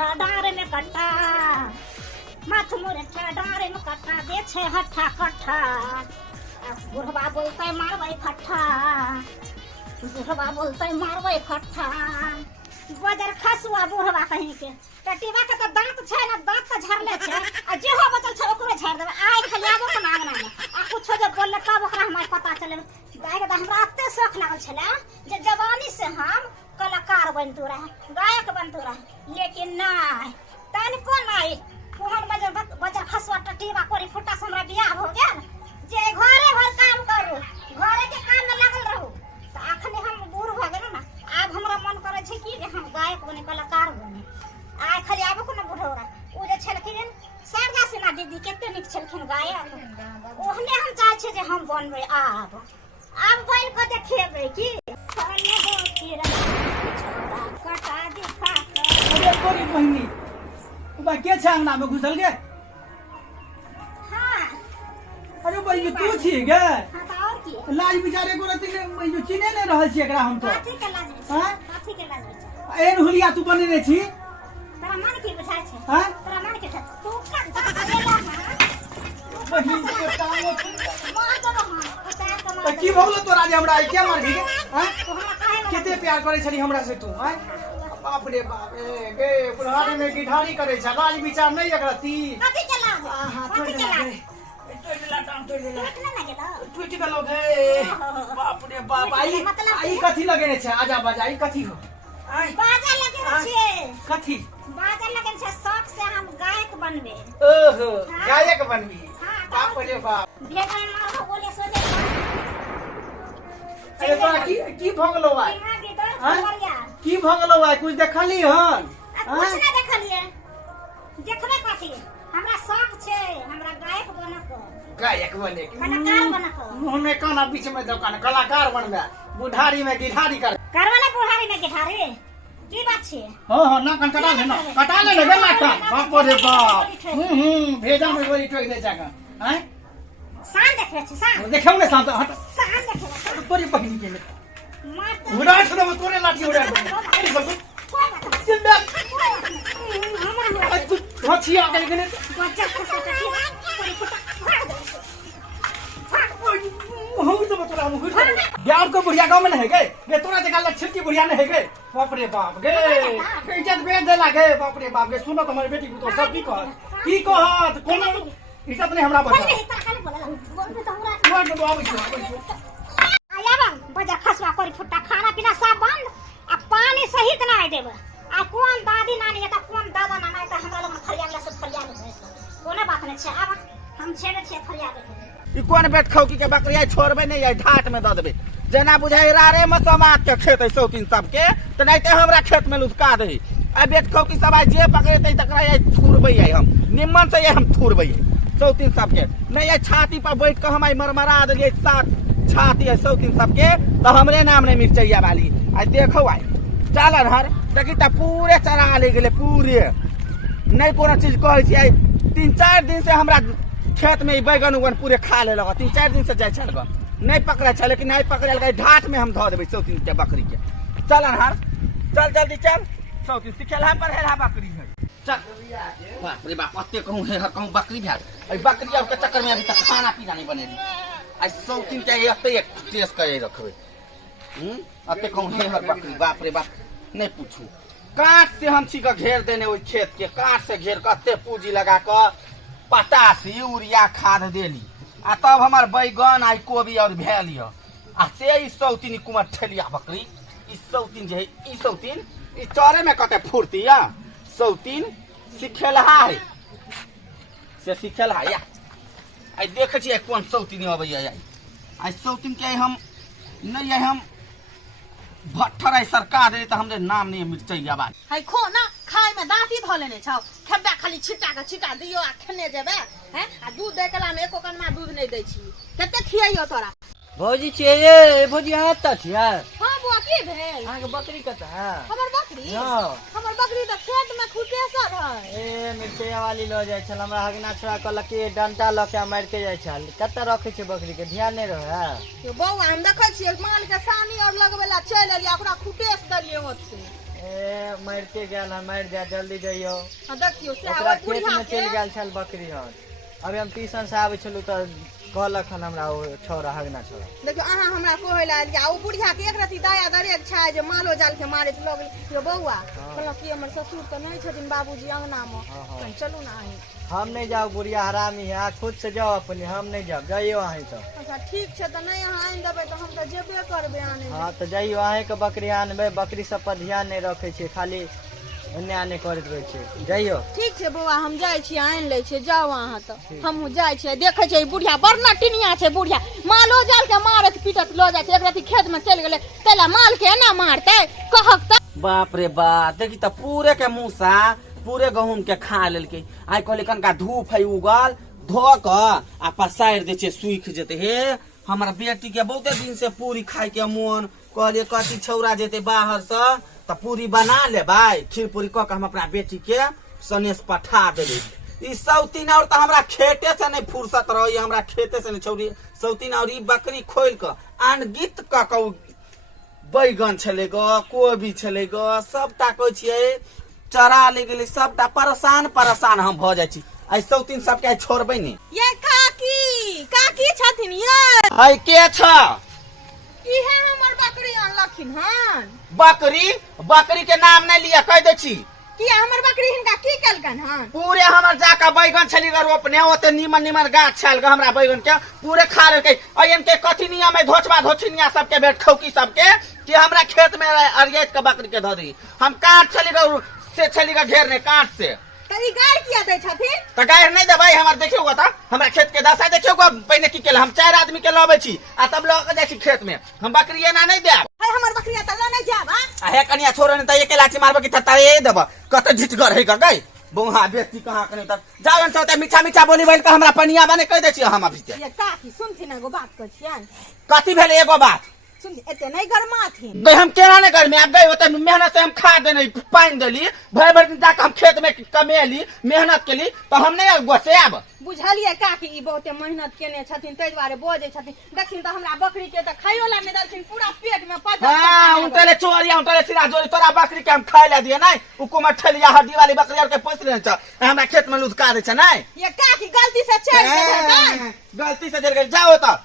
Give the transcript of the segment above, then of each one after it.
ठा डारे में कट्ठा माथ मोरे ठा डारे में कट्ठा दे छे हट्ठा कट्ठा बुढ़वा बोलता है मारवाई फट्ठा बुढ़वा बोलता है मारवाई फट्ठा बजर खसुआ बुढ़वा कहीं के टटीवा के तो दांत छे ना दांत तो झरले छे आ जे हो बचल छे ओकरे झाड़ देबे आइ खलियाबो के मांगना में आ कुछो जब बोलले तब ओकरा हमरा पता चले गाय के हमरा अत्ते शौक लागल छले जे जवानी से हम कलाकार बनतू रहे गायक बनतू रहे लेकिन नहीं तनिको नहीं कोहन बजर खसुआ टटीवा कोरी फुटा से हमरा बियाह हो गेल जे घरे भर काम करू घरे के काम में लागल रहू तो अखने हम बूढ़ भ गेल ना अब हमरा मन करे छै कि जे हम गायक बने कलाकार बने आइ खाली आबो को ना बुढ़ौरा ओ जे छलखिन शारदा सिन्हा दीदी केते निक छलखिन गायक ओहने हम चाहे छै जे हम बनबै आब बन के देखेबै की खाने हो तेरा छोड़ा कटा दिखा अरे कोरी बहिनी बा के छ अंगना में घुसल गे हां अरे बहिनी तू छी गे हां त और की लाज बिचारे को रति जो चिने नहीं रहल छी एकरा हम तो काठी के लाज हां काठी के लाज एन हुलिया तू बनेने छी तोरा मन की बुझाय छै हां तोरा मन के तू का करेला बहिनी के तांगो मार दो हां त की भगलो तोरा जे हमरा के मार दी हां तो हमरा काहे केते प्यार करे छली हमरा से तू हां बाप रे बाप ए गे बुढ़ारी में गिठारी करे छ लाज विचार नहीं एकरा ती काठी के लाज हां काठी के लाज तोड़ देला टांग तोड़ देला कितना ना गेला टूट गलो गे बाप रे बाप आई कथी लगेने छ आजा बाजा आई कथी हो आई बाजा लगे छिए कथी बाजा लगे छै शौक से हम गायक बनबे ओहो गायक बनबी बाप रे बाप भेगन मारो बोले सोने अरे तोरा की भगलो आइ आगे दर खबरिया की भगलो आइ कुछ देखली हन कुछ ना देखलिए देखबे कथी हमरा शौक छै हमरा गायक बनक गायक बने कलाकार बनक मुंह में काना बीच में दुकान कलाकार बनबे बुढ़ारी में गिठारी कर करवाने बुढ़ारी में गिठारी की बात छै हां हां ना कटा ले ना बेला का बाप रे बाप भेजा में गोली ठोक दे जाका हैं शान देखबे छै शान देखौ ने शान हट शान देखबे तोरी बहिनी के मार उड़ा छोड़ तोरे लाठी उड़ा अरे बाबू जिंदा तू हछी आ गई ने बच्चा खसटा की हो तो तोरा मुंह बिहार को बुढ़िया गांव में नहीं है गे ये तोरा जगह लक्षण की बुढ़िया नहीं है गे बाप रे बाप गे इज्जत बेच देला गे बाप रे बाप गे सुनो तुम्हारी बेटी को तो सब की कहत कोनो इज्जत नहीं हमरा बचा बोलबे तो हमरा बोल आबै आया बा बजा खसवा कोरी फुट्टा खाना पीना सब बंद आ पानी सहित ना देबे आ कोन दादी नानी त कोन दादा नाना त हमरा लग फरियाद ला सब फरियाद है कोने बात नै छै आब हम छेड़े छै फरियाद ई कोन बेट खौकी के बकरिया छोड़बे नहीं आई ढाट में द देबे जेना बुझाई रारे में समाज के खेत है सौतीन सब के त नहीं ते हमरा खेत में लुका दे आ बेट खौकी सब आई जे पकड़ेते तकरा आई थुरबे आई हम निम्मन से हम थुरबे सौतीन सब के नहीं आई छाती पर बैठ के हम आई मरमरा देलिए साथ छाती है सौतीन सब के तो हमरे नाम ने मिर्चैया वाली आई देखो आई चल हर देखी त पूरे चरा ले गेले पूरे नहीं कोनो चीज कहै छी आई 3-4 दिन से हमरा खेत में बैगन उगन पूरे खा ले लगा 3-4 दिन से जाय छल ग नहीं पकड़े छ लेकिन नहीं पकड़े लगा ढाट में हम ध देबे सौतीन के बकरी के चल हर चल जल्दी चल सौतीन सिखेला पर हेला बकरी है चल बाप रे बाप अत्ते कहूं है कहूं बकरी भेल ए बकरी अब के चक्कर में अभी तक खाना पीना नहीं बनेली आई सौतीन के अत्ते एक टेस्ट करे रखबे अत्ते कहूं है बकरी बाप रे बाप नहीं पूछू काट से हम छी का घेर देने ओइ खेत के काट से घेर कत्ते पूंजी लगा क पोटाश यूरिया खाद देली आ तब हमार बैगन आई कोबी और भेल आ से ई सौतीन कुमार ठेलिया बकरी ई सौतीन जे ई सौतीन ई चरे में कते फुर्ती या सौतीन सिखेलहा है से सिखेलहा या आई देखे छी कोन सौतीन अबै आई सौतीन के हम नहीं है हम भट्ठर आई सरकार दे त हमरे नाम नहीं मिर्चैया बात है खो ना खाए में दांती ध लेने छौ खेबे खाली छिटा दियो आ खेने जेबे हैं आ दूध दे कला में एको कनमा दूध नहीं दै छी कते खियाइयो तोरा भौजी छिए ये भौजी हां त छिया हां बुआ की भेल अहाँ के बकरी कत है हमर बकरी हां हमर बकरी त खेत में खुटेसर है ए मिर्चैया वाली लो जाय छल हमरा हगना छोड़ा कहलक के डंटा ल के मार के जाय छल कत रखे छै बकरी के ध्यान नहीं रहे यो बौआ हम देखै छियै माल के सानी और लगबेला चल एलिया ओकरा खुटेस दलिए होत ए मर के गेल है, मर जा, जल्दी जाइयो। देखियो से ओकरा आवा खेत बुढ़िया में के चल गेल छल बकरी हन। अभी हम ट्यूशन से आबै छलु त कहलक हन हमरा ओ छोरा हगना छोरा। देखियो अहाँ हमरा कहै ला एलिया ओ बुढ़िया के एक रति दया दरे अच्छा जे मालो जाल के मारे त लग यो बौआ कहलक कि हमर ससुर त नहीं छथिन बाबूजी अंगना में, कहीं चलू ना अहीं। हम नहीं जाओ, बुढ़िया हरामी है, आप खुद से जाओ अपने, हम नहीं जाओ, जाइयो अहीं तो। अच्छा ठीक छै त नहीं अहाँ आनि देबै त हम त जेबे करबै आने। हाँ तो जाइयो, अहीं के बकरी आनबे, बकरी सब पर ध्यान नहीं रखे छे, खाली एने आने करैत रहे छे, जाइयो। ठीक छै बौआ हम जाइ छी आनि लै छी, जाओ अहाँ त हमहू जाइ छी। देखे छै बुढ़िया बड़ नटिनिया छै, बुढ़िया मालो जाल के मारत पीटत ल जाइ छै, एक रति खेत में चल गेलै तैला माल के एना मारतै कहक त। बाप रे बाप, देखी त पूरे के मूसा पूरे गहूम के खा लेलके। आई कहले कनका धूप है उगल, धो क आ पसार दे छे, सूख जेते। हे हमारा बेटी के बहुते दिन से पूरी खाए के मन, कहले कथी छौरा जेते बाहर से त पूरी बना ले भाई, खीर पूरी क के हम अपना बेटी के सनेस पठा देले। ई सौतीन और त हमरा खेते से नहीं फुर्सत रही, हमरा खेते से नहीं छौरी सौतीन और ई बकरी खोल क अनगित क के बैगन छले ग, कोबी छले ग, सबटा कहै छियै चरा ले गेले, सबटा परेशान परेशान हम भ जाइ छी। आई सौतीन सबके छोड़बै नहीं। ये काकी काकी छथिन ये, आई के छ इहे हमर बकरी अनलखिन हन। बकरी बकरी के नाम नहीं लिया, कह दे छी किया हमर बकरी हिनका की केलकन हन? पूरे हमर जाका बैगन छली ग रोपने, ओते नीमन नीमन गाछ छल ग हमरा बैगन के, पूरे खा लेलकै। अयन के कथी नियम है धोचबा धोचिनिया सबके बेट खौकी सबके कि हमरा खेत में अरियत के बकरी के ध दी। हम काट छली ग से छली ग घेरने काट से त ई गाय किया दै छथिन? त गाय नहीं देबै हमर, देखियो ग त हमरा खेत के दशा देखियो ग पहिने की केले। हम 4 आदमी के लबै छी आ तब ल के जाइ छी खेत में, हम बकरी एना नहीं देब। हाय हमर बकरिया त ल नहीं जाब। आ हे कनिया छोरो ने त एके लाठी मारबे कि तताए देब, कत ढिटगर है ग गई बौहा बेटी कहां कने त जावन सौते मीठा मीठा बोली बोल के हमरा पनिया बने कह दे छी हम अभी के। ये काकी सुनथिन एगो बात कहै छियन, कथी भेले एगो बात सुन एते नहीं गरमाथिन। गई हम केना नहीं घर में आ गई, ओते मेहनत से हम खा देने पानी देली, भर भर दिन जाके हम खेत में कमेली मेहनत केली तो हम नहीं गोसे आब। बुझलिए काकी ई बहुते मेहनत केने छथिन तै दुआरे बजे छथिन। देखिन त हमरा बकरी के त खाइयो ला नहीं दलखिन, पूरा पेट में पजर। हां उनतले चोरिया उनतले सिरा जोरी, तोरा बकरी के हम खाइ ला दिए नहीं, हुकुमत ठलिया हड्डी वाली बकरी और के पोस लेन छ, हमरा खेत में लुधका दे छ नहीं। ये काकी गलती से चल गए, गलती से जर गई, जाओ त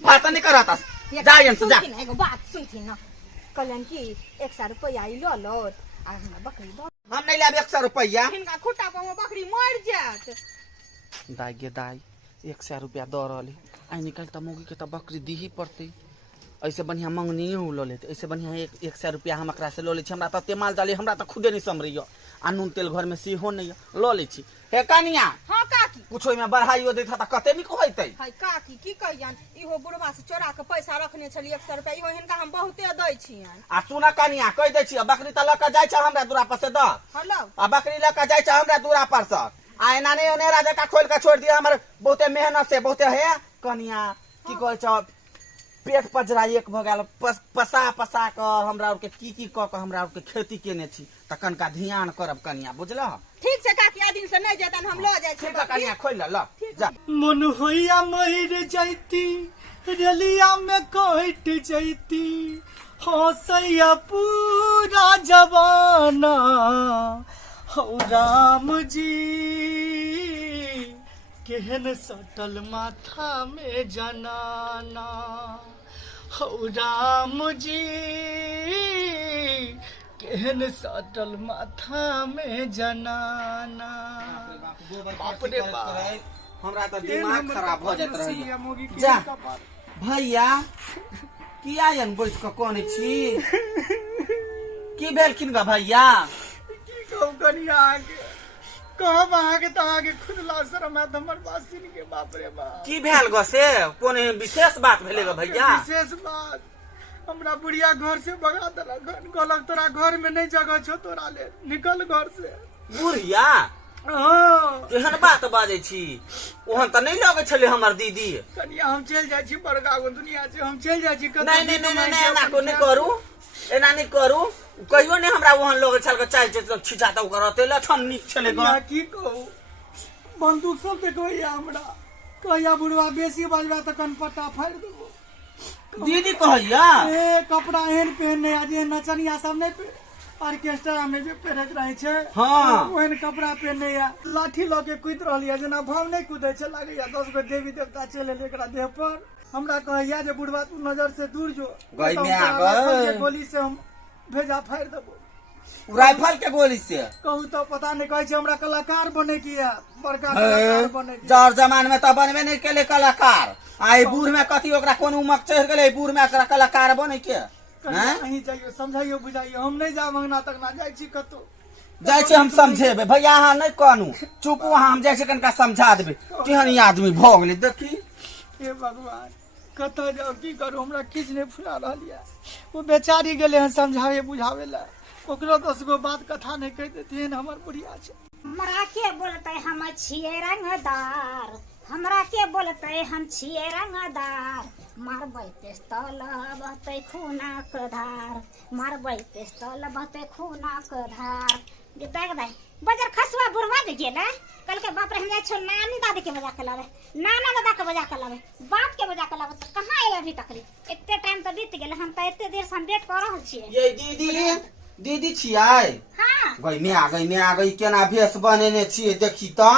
भाषण नहीं करता जायन से जा। एगो बात सुनथिन न, कहलन कि 100 रुपया ई ल लो आ हमरा बकरी दो। हम नहीं लेब 100 रुपया, हिनका खुट्टा पर में बकरी मर जात। दाई गे दाई 100 रुपया द रहली, आई निकल त मोगी के त बकरी दीही पड़ते। ऐसे बढ़िया मंगनी लो लेते, ऐसे बढ़िया 100 रुपया हम एकरा से लो ले छी। हमरा त तेमाल डाली हमरा त खुदे नहीं समरियो, आ नून तेल घर में सीहो नहीं लो ले छी। हे कनिया हां काकी कुछो में बढ़ाइयो देता त कते निक होइतै। हाय काकी की कहियन, इहो बुढ़वा से चोरा के पैसा रखने छली 100 रुपया, इहो हिनका हम बहुते दै छियन। आ सुना कनिया कह दे छी, बकरी त ल के जाय छ हमरा दूरा पर से द, हेलो आ बकरी ल के जाय छ हमरा दूरा पर से, आ एना नहीं ओने राजा का खोल के छोड़ दिया। हमर बहुते मेहनत से बहुते है कनिया की कहै छ पेट पजरा एक भ गेल, पसा पसा क हमरा और के की क के हमरा और के खेती केने छी, त कनका ध्यान करब कनिया बुझलह। ठीक छै काकी आ दिन से नहीं जेतन हम ल जाय छी। ठीक है कनिया खोल ल जा। मन होइया मर जैती रेलिया में कट जैती, हंसैया पूरा जवाना हौ राम जी, केहन सटल माथा में जनाना हौ राम जी, केहन सटल माथा में जनाना। बाप रे बाप, हमरा त दिमाग खराब भ जात रही। जा जा भैया किया यन बैठ क कोने छी, की भेलखिन ग भैया? की कहू कनिया आगे कहब आगे त आगे खुदला शरम है हमर बासिन के। बाप रे बाप की भेल ग से, कोने विशेष बात भेले ग भैया? विशेष बात, हमरा बुढ़िया घर से भगा देलक, कहलक तोरा घर में नहीं जगह छो, तोरा ले निकल घर से। बुढ़िया हाँ एहन बात बाजै छी, ओहन त नहीं लगे छले हमर दीदी। कनिया हम चल जाइ छी बड़का गो दुनिया से, हम चल जाइ छी। नहीं नहीं नहीं नहीं एना को नहीं करू, एना नहीं करू, कहियो नहीं हमरा ओहन लगे छल के चाल छिटा त ओकर तेल छन निक छले ग। की कहू बंदूक सब देखैया हमरा, कहिया बुढ़वा बेसी बाजबा त कनपट्टा फाड़ देबो। दीदी कहैया ए कपड़ा एहन पहनने आज नचनिया सब नहीं ऑर्केस्ट्रा में भी पहनत रहे छे हाँ। ओहन कपड़ा पहने या लाठी ल के कूद रहल या जना भाव नहीं कूदे छे लागे या 10 गो देवी देवता चले एकरा देह पर हमरा कहैया जे बुढ़वा तू नजर से दूर जो गई में तो आ गए। के गोली से हम भेजा फाड़ देबो राइफल के गोली से कहू तो पता नहीं कहै छे हमरा कलाकार बने की है बड़का कलाकार बने की जर जमान में तो बनबे नहीं केले कलाकार आई बूढ़ में कथी ओकरा कोन उमक चढ़ गेले बूढ़ में ओकरा कलाकार बने के हैं नहीं जाइयो समझाइयो बुझाइयो हम नहीं जा मंगना तक ना जाय छी कतो जाय छी हम समझेबे भैया अहाँ नहीं कहनु चुप वहाँ हम जाय छी कनका समझा देबे केहन आदमी भ गेले देखी हे भगवान कतो जाओ की करू हमरा किछ नहीं फुला रहल या वो बेचारी गेले हन समझावे बुझावे ला ओकरो 10 गो बात कथा नहीं कह देथिन हमर बुढ़िया छे हमरा के बोलते हम छिए रंगदार हमरा के बोलते हम छिए रंगदार मारबै पिस्तौल बहते खूनाक धार मारबै पिस्तौल बहते खूनाक धार देख दे बजर खसवा बुढ़वा दे गेले कल के बाप रे हम जाय छो नानी दादी के बजा के लावे नाना दादा के बजा के लावे बाप के बजा के लावे तो कहां आइले अभी तक रे इतने टाइम तो बीत गेले हम तो इतने देर से हम वेट कर रहल छिए ये दीदी छियै हां गई में आ गई केना भेष बनेने छियै देखी त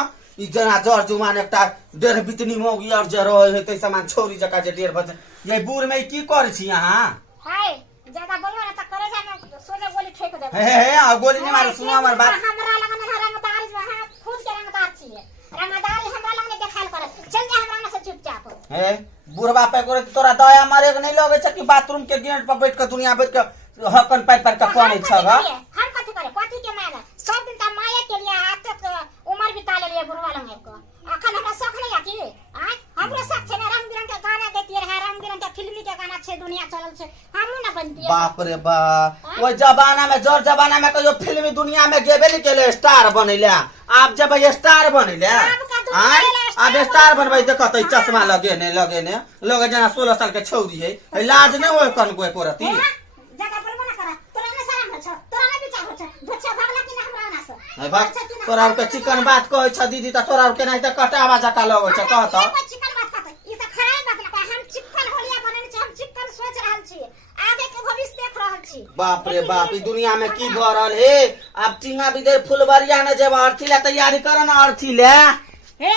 ई जना जर जुमान एकटा डेढ़ बितनी मोगी और जे रहे है तै समान छोरी जका जे डेढ़ बजे ये बूढ़ में की कर छी अहाँ हाय ज्यादा बोलबो ना त करे जाने सोने गोली ठेक दे हे आ गोली नहीं मारो सुनो हमर बात हमरा लगन रंगदार जो है खुद के रंगदार छिए रंगदार हमरा लगन देखाल करे चल जा हमरा से चुपचाप हे बुढ़वा पे करे तोरा दया मारे के नहीं लगे छ कि बाथरूम के गेट पर बैठ के दुनिया बैठ के हकन पाइ पर के कोने छ हम कथि करे कथि के मारे सब दिन त माये के लिए आते उम्र बिता ले लिए बुढ़वा लंगे को अखन हमरा शौक नहीं आकी आ हमरो शौक छे रंग बिरंग के गाना देती रहे रंग बिरंग के फिल्मी के गाना छे दुनिया चलल छे हमहु ना बनती बाप रे बा ओइ जमाना में जर जमाना में कहियो फिल्मी दुनिया में गेबे नहीं केले स्टार बनेले आप जब स्टार बनेले अब स्टार बनबै देखत चश्मा लगेने लगे जना 16 साल के छौरी है लाज नहीं होय कन कोई कोरती जगह पर बना करा तोरा में शरम हो छ तोरा में विचार हो छ बच्चा भागला कि ना हमरा ना से है बा तोरा के चिकन बात कहै छ दीदी त तोरा के नहीं त कटावा जका लगै छ कहत चिकन बात कहत ई त खराब बात लगा हम चिकन होलिया बनेने छ हम चिकन सोच रहल छी आगे के भविष्य देख रहल छी बाप रे बाप ई दुनिया में की भ रहल हे अब टिंगा बिदर फुलवरिया ने जेब अर्थी ले तैयारी कर ना अर्थी ले हे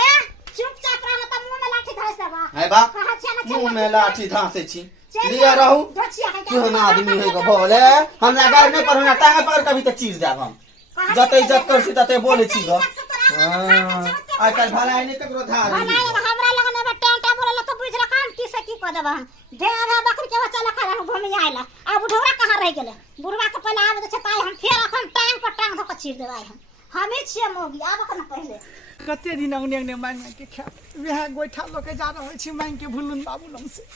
चुपचाप रह त मुंह में लाठी धस देबा है बा मुंह में लाठी धांसे छी लिया रहू क्यों ना आदमी है को बोले हमरा गाय नहीं पर हमरा टांगे पकड़ कभी त चीज जाब हम जते इज्जत करसी तते बोले छी ग आज कल भलाई नहीं ककरो धार हमरा लगन अब टांटा बोलला तो बुझला काम की से की क देबा ढेरा बकरी के बच्चा लखा घूम आइला अब बुढ़वा कहां रह गेले बुढ़वा के पहले आब दे ताई हम फेर अखन टांग पर टांग धक चीर देबा हमें छिए मोगी आब कना पहले कते दिन अंगने मांग के खा वेहा गोइठा लोके जा रहल छी मांग के भुल्लुन बाबू लंग से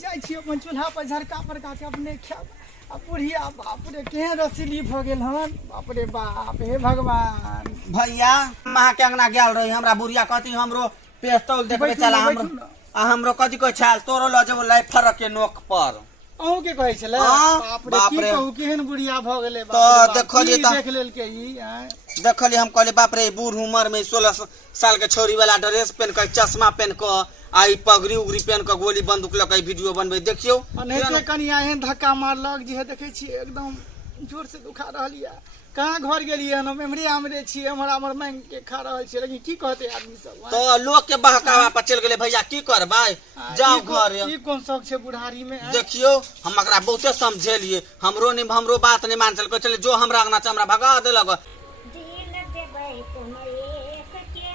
जाय छी अपन चूल्हा पर झरका पर का के अपने खाब आ बुढ़िया बाप रे केहन रसीली भ गेल हन बाप रे बाप हे भगवान भैया मां के अंगना गेल रही हमरा बुढ़िया कहती हमरो पेस्तौल देखबे चला हमरो कथी को छाल तोरो ल जब लाई फरक के नोक पर अहू के कहै छले बाप की रे कहू केहन बुढ़िया भ गेले तो देखलिए त देख लेल के ई देखलिए हम कहले बाप रे बूढ़ उम्र में 16 साल के छोरी वाला ड्रेस पहन के चश्मा पहन के आई पगड़ी उगड़ी पहन के गोली बंदूक लके वीडियो बनबे देखियो अनेके कनिया एहन धक्का मारलक जे देखे छी एकदम जोर से दुखा रहल या कहां घर गेलिए हम मेमरी हमरे छी हमर मांग के खा रहल छी लेकिन की कहते आदमी सब तो लोग के बहकावा पर चल गेले भैया की करबै जाओ घर ई कोन शौक छे बुढ़ारी में देखियो हम एकरा बहुते समझेलिए हमरो बात नहीं मान चल चले जो हमरा अंगना से हमरा भगा देलक दिल देबै तुम एक के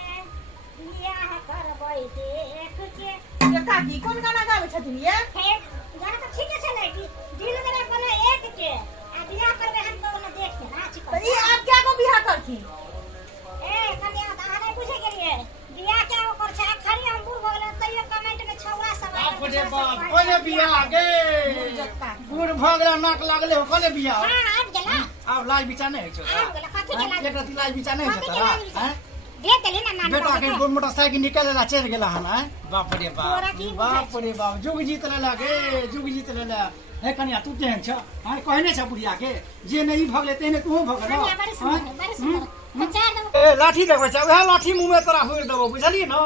बियाह करबै देख के ये काकी कौन गाना गावे छथिन ये हे गाना तो ठीक है कि दिल देबै कोनो एक के आ बियाह करबै हम कोनो देख के ना तो ये आप क्या को बियाह करथी ए कन्या त आने बुझे गेलिए बियाह क्या ओकर छै खरी हम बूढ़ भ गेल तइयो कमेंट में छौरा सब बाप रे बाप कोने बियाह गे बूढ़ भ गेल नाक लागले हो कोने बियाह हां आब गेला अब लाज बिचा नहीं है छोरा आब गेला कथि गेला एक रति लाज बिचा नहीं है छोरा हैं दे देली ना नानी बेटा के मोटरसाइकिल निकलेला चढ़ गेला हन हैं बाप रे तोरा की बाप रे बाप जुग जीत लेला गे जुग जीत लेला हे कन्या तू केहन छ हां कहने छ बुढ़िया के जे नहीं भगले तेने तू भगल बड़ी सुंदर बचा दो ए लाठी देखबै छ वह लाठी मुंह में तोरा होर देबो बुझलिए न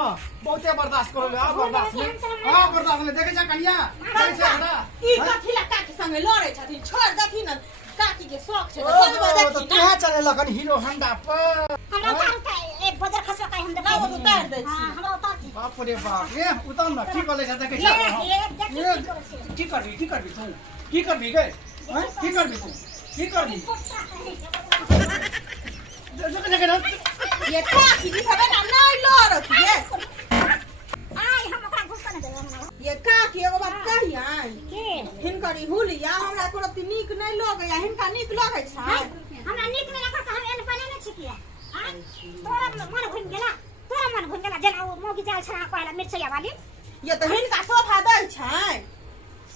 बहुते बर्दाश्त करो आ बर्दाश्त में देखे छ कन्या कैसे हटा ई कथि ला काकी संगे लड़े छथिन छोड़ दथि न काकी के शौक छै ओ, तो बनवा तो देखी तू ना है चले लगन हीरो होंडा पर हमरा उतार के एक बजर खसवा का हम ना देखा वो उतार दै छी हां हमरा उतार के बाप रे बाप ये उतार ना की बोले छै देखे ये की करबी तू की करबी गे हैं की करबी तू की करबी देखे ना ये काकी जी सब ना नहीं लड़त ये आई हम ओकरा घुस कर देबे ये काकी एगो बात कहियै के हिनकर ई हुलिया हमरा को रति नीक नहीं लगैया हिनका नीक लगै छै हमरा नीक नहीं लगत हम एन बने नहीं छिकिया हां तोरा मन घुम गेला जेना वो मोगी जाल छरा कहला मिर्चैया वाली ये तो हिनका शोभा दै छै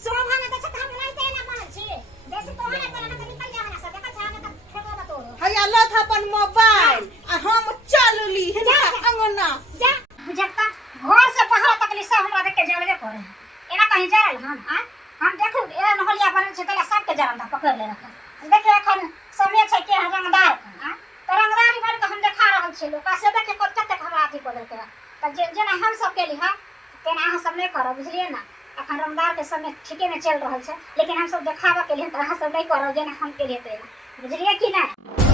शोभा में देख हम नहीं तेना बन छी जैसे तोहरा तेना में निकल जावना सब देखा छा में ठेको बा तोरो हैया लथ अपन मोबाइल आ हम चलली हिनका अंगना जा बुझता घर से बाहर तक लिसा हमरा देख के जलबे करे एना कहीं जाल हम देखू ए नहलिया बनल छै तला सब के जरंदा पकड़ ले रखा देखिए एखन समय छै के रंगदार तो रंगदारी बन के हम देखा रहल छी लोग से देख के कत तक हमरा अथी कर देलकै त जेना हम सब के लिहा तेना अहाँ सब नहीं करब बुझलिए ना अखन रंगदार के समय ठीके में चल रहल छै लेकिन हम सब देखावा के लिए त अहाँ सब नहीं करब जेना हम के लिए तेना बुझलिए कि नहीं।